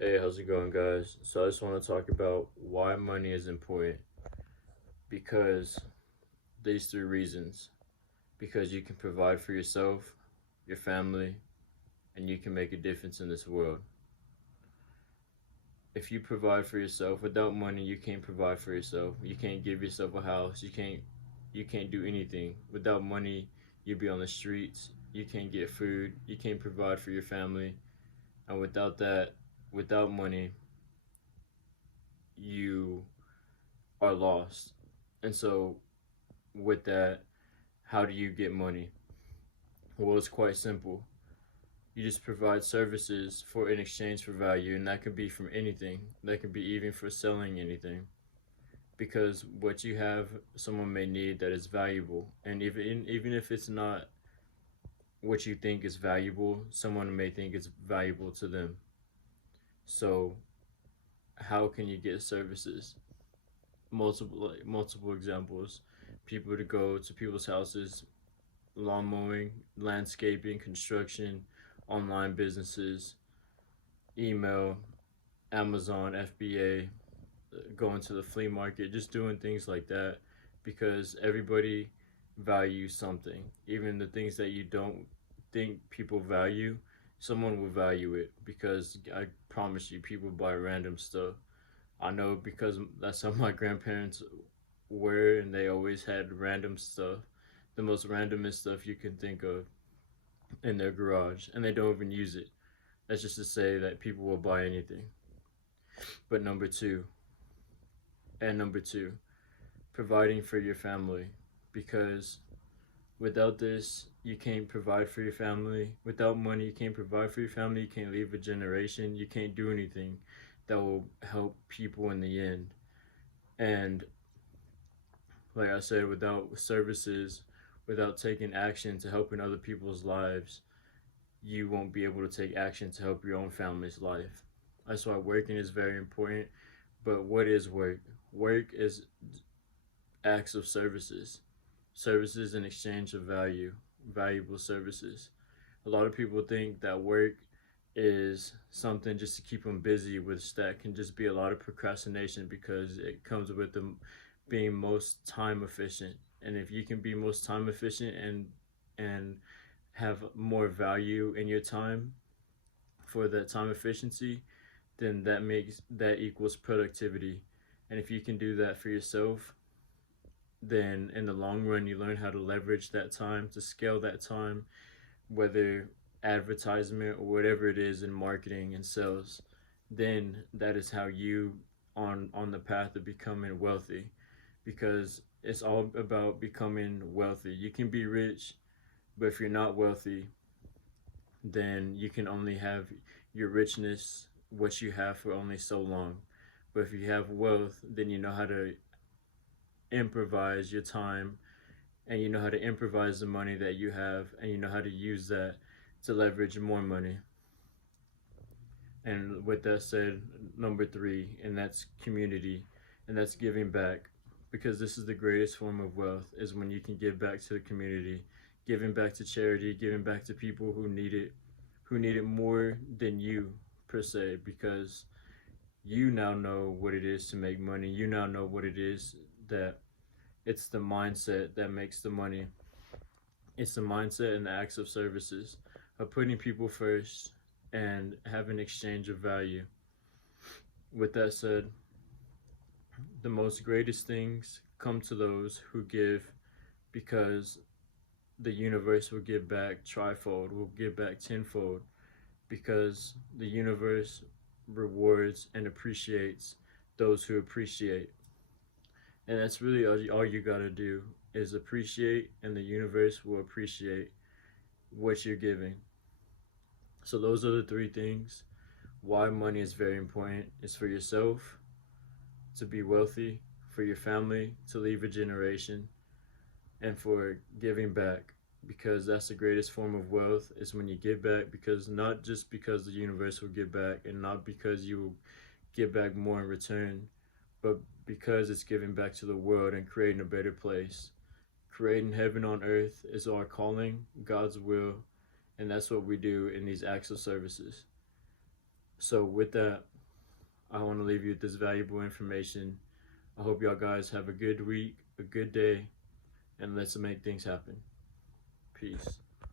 Hey, how's it going, guys? So, I just want to talk about why money is important. Because these three reasons. Because you can provide for yourself, your family, and you can make a difference in this world. If you provide for yourself, without money, you can't provide for yourself. You can't give yourself a house. You can't do anything. Without money, you'll be on the streets. You can't get food. You can't provide for your family. And without money, you are lost. And so, with that, how do you get money? Well, it's quite simple. You just provide services for in exchange for value, and that could be from anything. That could be even for selling anything. Because what you have, someone may need that is valuable, and even if it's not what you think is valuable, someone may think it's valuable to them. So, how can you get services? Multiple examples. People to go to people's houses, lawn mowing, landscaping, construction, online businesses, email, Amazon, FBA, going to the flea market, just doing things like that because everybody values something. Even the things that you don't think people value, someone will value it because I promise you, people buy random stuff. I know because that's how my grandparents were, and they always had random stuff, the most randomest stuff you can think of in their garage, and they don't even use it. That's just to say that people will buy anything. But number two, providing for your family, because without this, you can't provide for your family. Without money, you can't provide for your family. You can't leave a generation. You can't do anything that will help people in the end. And like I said, without services, without taking action to help in other people's lives, you won't be able to take action to help your own family's life. That's why working is very important. But what is work? Work is acts of services in exchange of valuable services. A lot of people think that work is something just to keep them busy, which that can just be a lot of procrastination because it comes with them being most time efficient. And if you can be most time efficient and have more value in your time for that time efficiency, then that equals productivity. And if you can do that for yourself, then in the long run you learn how to leverage that time to scale that time, whether advertisement or whatever it is in marketing and sales. Then that is how you on the path of becoming wealthy, because it's all about becoming wealthy. You can be rich, but if you're not wealthy, then you can only have your richness, what you have, for only so long. But if you have wealth, then you know how to improvise your time, and you know how to improvise the money that you have, and you know how to use that to leverage more money. And with that said, number three, and that's community, and that's giving back, because this is the greatest form of wealth, is when you can give back to the community, giving back to charity, giving back to people who need it more than you, per se, because you now know what it is to make money. You now know what it is, that it's the mindset that makes the money. It's the mindset and the acts of services, of putting people first and having exchange of value. With that said, the most greatest things come to those who give, because the universe will give back trifold, will give back tenfold, because the universe rewards and appreciates those who appreciate. And that's really all you gotta do is appreciate, and the universe will appreciate what you're giving. So those are the three things why money is very important. It's for yourself to be wealthy, for your family to leave a generation, and for giving back, because that's the greatest form of wealth, is when you give back, because not just because the universe will give back and not because you will give back more in return, but because it's giving back to the world and creating a better place. Creating heaven on earth is our calling, God's will, and that's what we do in these acts of services. So with that, I want to leave you with this valuable information. I hope y'all guys have a good week, a good day, and let's make things happen. Peace.